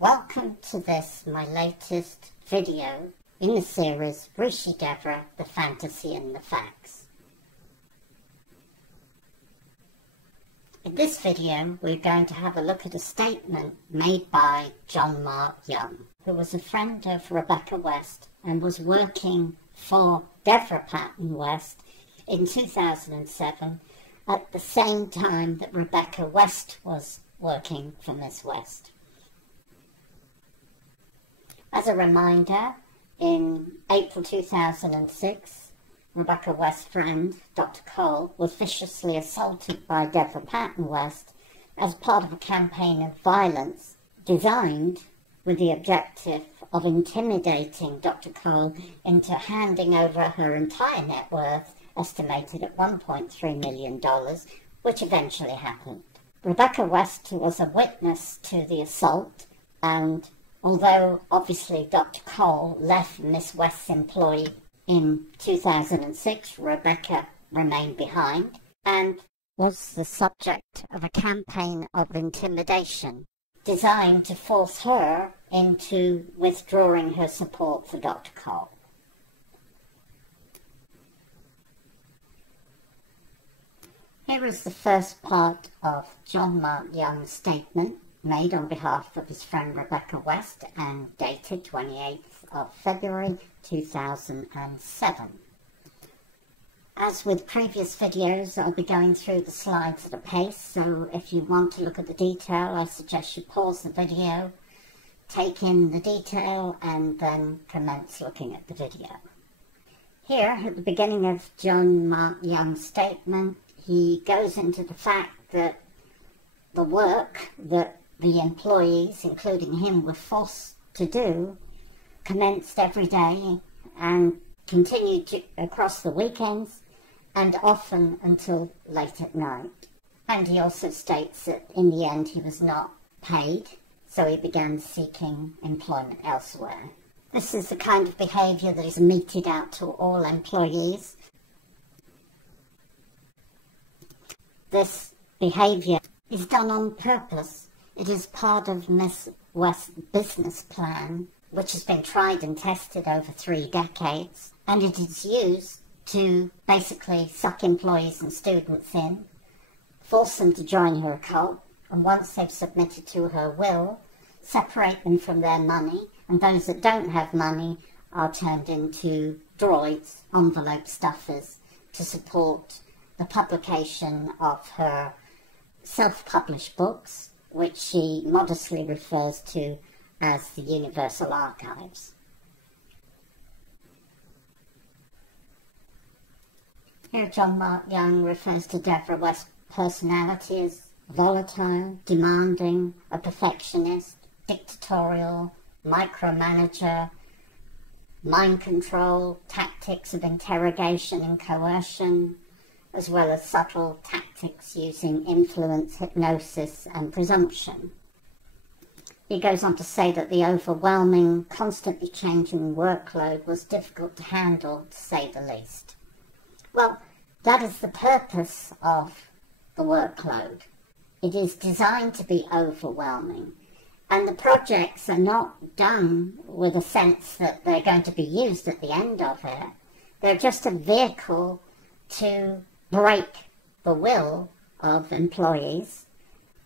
Welcome to this, my latest video in the series Rishi, Devra, the Fantasy and the Facts. In this video, we're going to have a look at a statement made by John Mark Young, who was a friend of Rebecca West and was working for Devra Patton West in 2007 at the same time that Rebecca West was working for Miss West. As a reminder, in April 2006, Rebecca West's friend, Dr. Cole, was viciously assaulted by Devra Patton West as part of a campaign of violence designed with the objective of intimidating Dr. Cole into handing over her entire net worth, estimated at $1.3 million, which eventually happened. Rebecca West was a witness to the assault, and although obviously Dr. Cole left Miss West's employ in 2006, Rebecca remained behind and was the subject of a campaign of intimidation designed to force her into withdrawing her support for Dr. Cole. Here is the first part of John Mark Young's statement made on behalf of his friend Rebecca West and dated 28th of February 2007. As with previous videos, I'll be going through the slides at a pace, so if you want to look at the detail, I suggest you pause the video, take in the detail, and then commence looking at the video. Here, at the beginning of John Mark Young's statement, he goes into the fact that the work that the employees, including him, were forced to do commenced every day and continued across the weekends and often until late at night. And he also states that in the end he was not paid, so he began seeking employment elsewhere. This is the kind of behaviour that is meted out to all employees. This behaviour is done on purpose. It is part of Miss West's business plan, which has been tried and tested over 3 decades, and it is used to basically suck employees and students in, force them to join her cult, and once they've submitted to her will, separate them from their money, and those that don't have money are turned into droids, envelope stuffers, to support the publication of her self-published books, which she modestly refers to as the Universal Archives. Here John Mark Young refers to Devra West's personality as volatile, demanding, a perfectionist, dictatorial, micromanager, mind control, tactics of interrogation and coercion, as well as subtle tactics using influence, hypnosis, and presumption. He goes on to say that the overwhelming, constantly changing workload was difficult to handle, to say the least. Well, that is the purpose of the workload. It is designed to be overwhelming, and the projects are not done with a sense that they're going to be used at the end of it. They're just a vehicle to break the will of employees,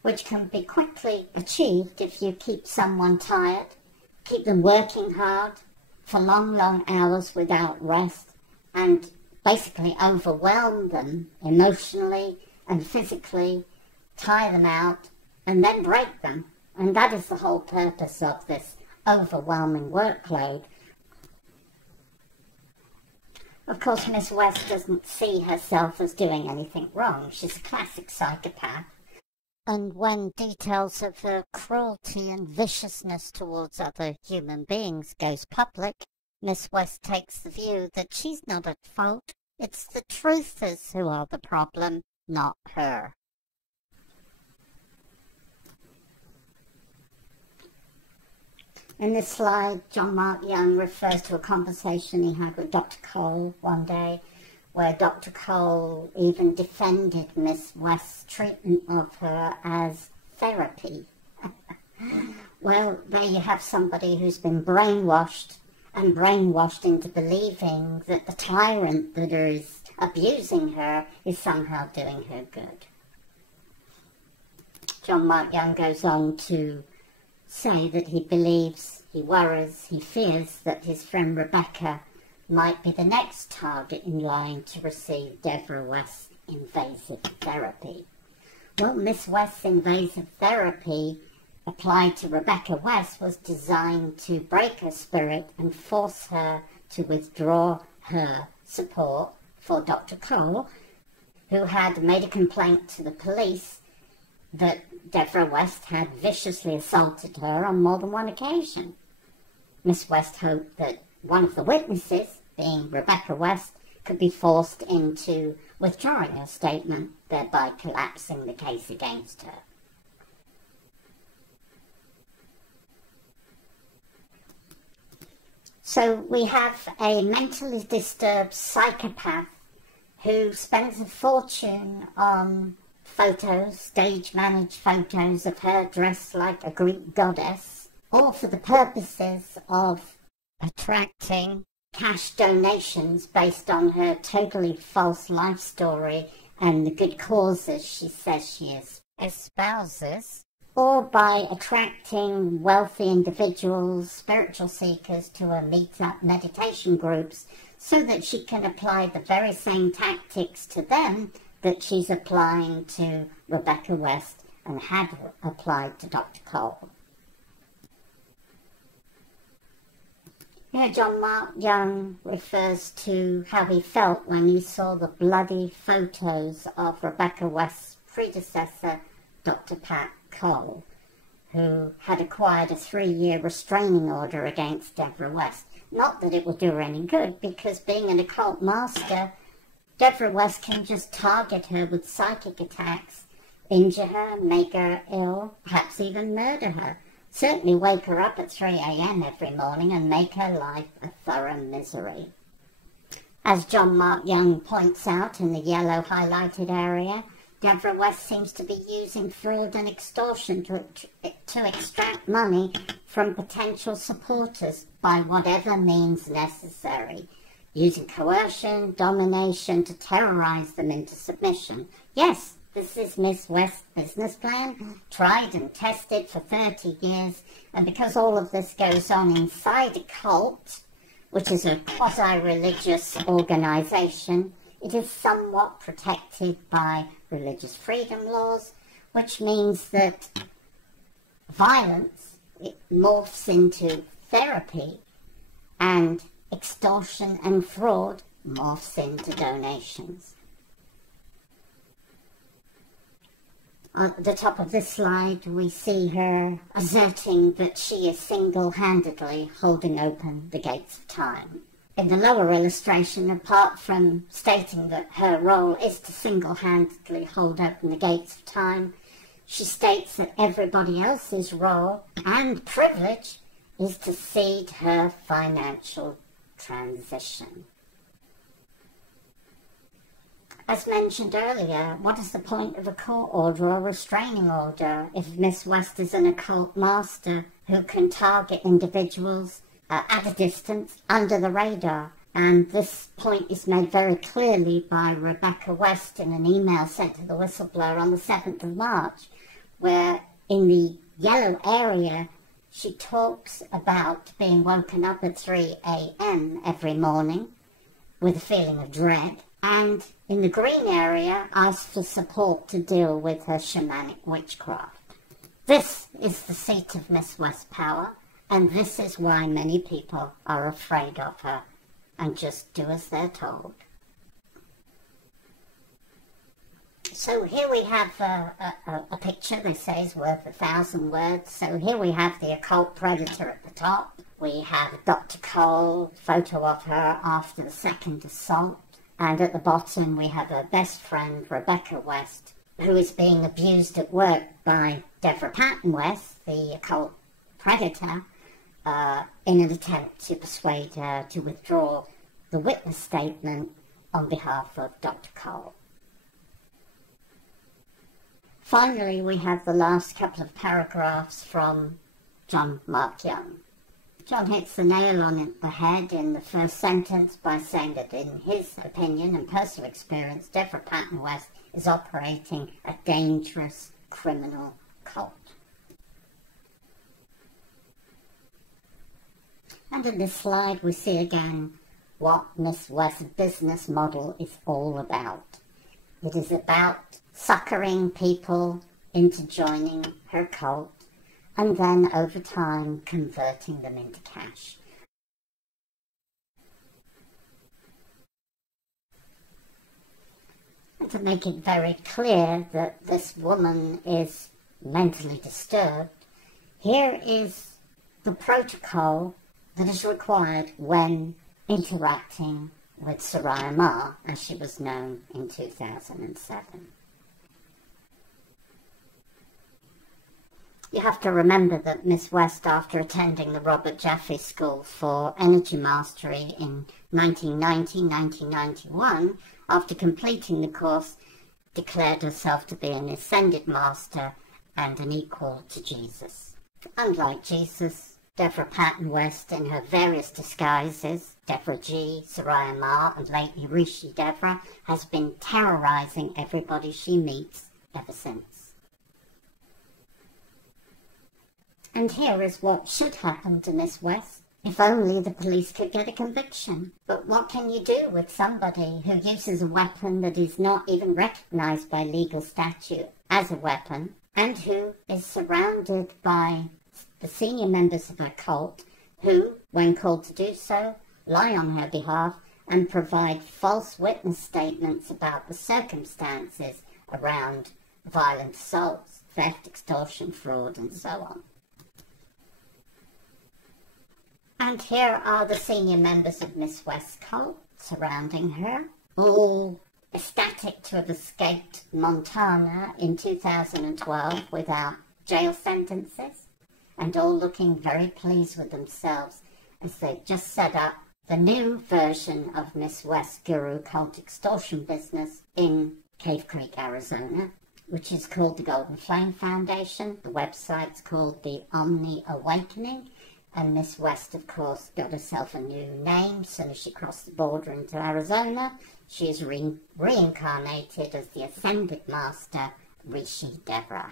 which can be quickly achieved if you keep someone tired, keep them working hard for long, long hours without rest, and basically overwhelm them emotionally and physically, tire them out, and then break them. And that is the whole purpose of this overwhelming workload. Of course, Miss West doesn't see herself as doing anything wrong. She's a classic psychopath. And when details of her cruelty and viciousness towards other human beings goes public, Miss West takes the view that she's not at fault. It's the truthers who are the problem, not her. In this slide, John Mark Young refers to a conversation he had with Dr. Cole one day, where Dr. Cole even defended Miss West's treatment of her as therapy. Well, there you have somebody who's been brainwashed and brainwashed into believing that the tyrant that is abusing her is somehow doing her good. John Mark Young goes on to say that he believes, he worries, he fears that his friend Rebecca might be the next target in line to receive Devra West's invasive therapy. Well, Miss West's invasive therapy applied to Rebecca West was designed to break her spirit and force her to withdraw her support for Dr. Cole, who had made a complaint to the police that Devra West had viciously assaulted her on more than one occasion. Miss West hoped that one of the witnesses, being Rebecca West, could be forced into withdrawing her statement, thereby collapsing the case against her. So we have a mentally disturbed psychopath who spends a fortune on photos, stage-managed photos of her dressed like a Greek goddess, all for the purposes of attracting cash donations based on her totally false life story and the good causes she says she espouses, or by attracting wealthy individuals, spiritual seekers to her meet-up meditation groups so that she can apply the very same tactics to them that she's applying to Rebecca West and had applied to Dr. Cole. Here John Mark Young refers to how he felt when he saw the bloody photos of Rebecca West's predecessor, Dr. Pat Cole, who had acquired a 3-year restraining order against Devra West. Not that it will do her any good, because being an occult master, Devra West can just target her with psychic attacks, injure her, make her ill, perhaps even murder her. Certainly wake her up at 3 a.m. every morning and make her life a thorough misery. As John Mark Young points out in the yellow highlighted area, Devra West seems to be using fraud and extortion to extract money from potential supporters by whatever means necessary, using coercion, domination to terrorize them into submission. Yes, this is Miss West's business plan, tried and tested for 30 years, and because all of this goes on inside a cult, which is a quasi-religious organization, it is somewhat protected by religious freedom laws, which means that violence, it morphs into therapy, and extortion and fraud morphs into donations. At the top of this slide, we see her asserting that she is single-handedly holding open the gates of time. In the lower illustration, apart from stating that her role is to single-handedly hold open the gates of time, she states that everybody else's role and privilege is to seed her financial transition. As mentioned earlier, what is the point of a court order or restraining order if Miss West is an occult master who can target individuals at a distance under the radar? And this point is made very clearly by Rebecca West in an email sent to the whistleblower on the 7th of March, where in the yellow area she talks about being woken up at 3 a.m. every morning with a feeling of dread, and in the green area asks for support to deal with her shamanic witchcraft. This is the seat of Miss West's power, and this is why many people are afraid of her and just do as they're told. So here we have a picture they say is worth 1,000 words. So here we have the occult predator at the top. We have Dr. Cole, photo of her after the second assault. And at the bottom we have her best friend, Rebecca West, who is being abused at work by Devra Patton West, the occult predator, in an attempt to persuade her to withdraw the witness statement on behalf of Dr. Cole. Finally, we have the last couple of paragraphs from John Mark Young. John hits the nail on the head in the first sentence by saying that in his opinion and personal experience, Devra Patton West is operating a dangerous criminal cult. And in this slide we see again what Miss West's business model is all about. It is about suckering people into joining her cult and then over time converting them into cash. And to make it very clear that this woman is mentally disturbed, here is the protocol that is required when interacting with Soraya Ma, as she was known in 2007. You have to remember that Miss West, after attending the Robert Jaffe School for Energy Mastery in 1990-1991, after completing the course, declared herself to be an ascended master and an equal to Jesus. Unlike Jesus, Devra Patton West, in her various disguises, Devra G, Soraya Ma, and lately Rishi Devra, has been terrorizing everybody she meets ever since. And here is what should happen to Miss West, if only the police could get a conviction. But what can you do with somebody who uses a weapon that is not even recognized by legal statute as a weapon, and who is surrounded by the senior members of her cult, who, when called to do so, lie on her behalf and provide false witness statements about the circumstances around violent assaults, theft, extortion, fraud, and so on. And here are the senior members of Miss West's cult surrounding her, all ecstatic to have escaped Montana in 2012 without jail sentences, and all looking very pleased with themselves as they've just set up the new version of Miss West's guru cult extortion business in Cave Creek, Arizona, which is called the Golden Flame Foundation. The website's called the Omni Awakening. And Miss West, of course, got herself a new name as soon as she crossed the border into Arizona. She is reincarnated as the Ascended Master, Rishi Devra.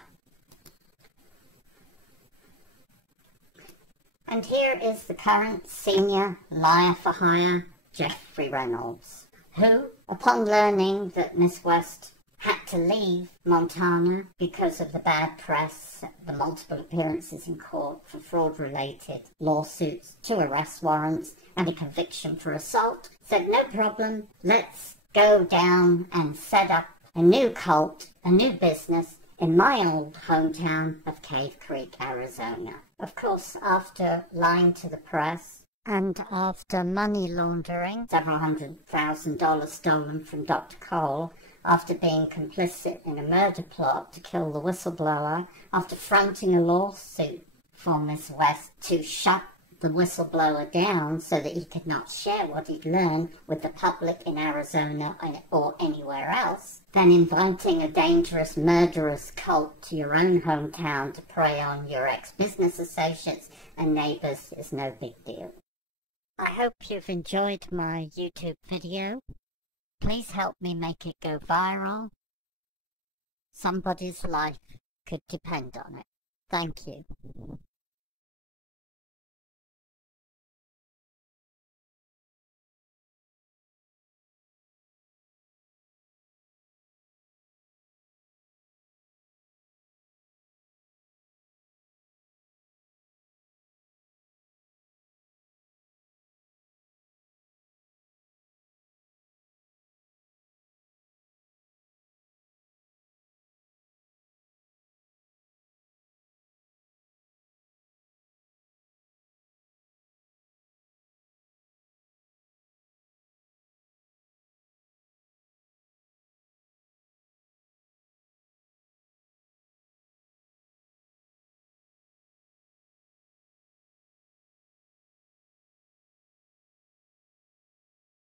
And here is the current senior liar for hire, Jeffrey Reynolds, who, upon learning that Miss West had to leave Montana because of the bad press, the multiple appearances in court for fraud-related lawsuits, 2 arrest warrants, and a conviction for assault, said, no problem, let's go down and set up a new cult, a new business in my old hometown of Cave Creek, Arizona. Of course, after lying to the press, and after money laundering, several $100,000 stolen from Dr. Cole, after being complicit in a murder plot to kill the whistleblower, after fronting a lawsuit for Miss West to shut the whistleblower down so that he could not share what he'd learned with the public in Arizona or anywhere else, then inviting a dangerous, murderous cult to your own hometown to prey on your ex-business associates and neighbors is no big deal. I hope you've enjoyed my YouTube video. Please help me make it go viral. Somebody's life could depend on it. Thank you.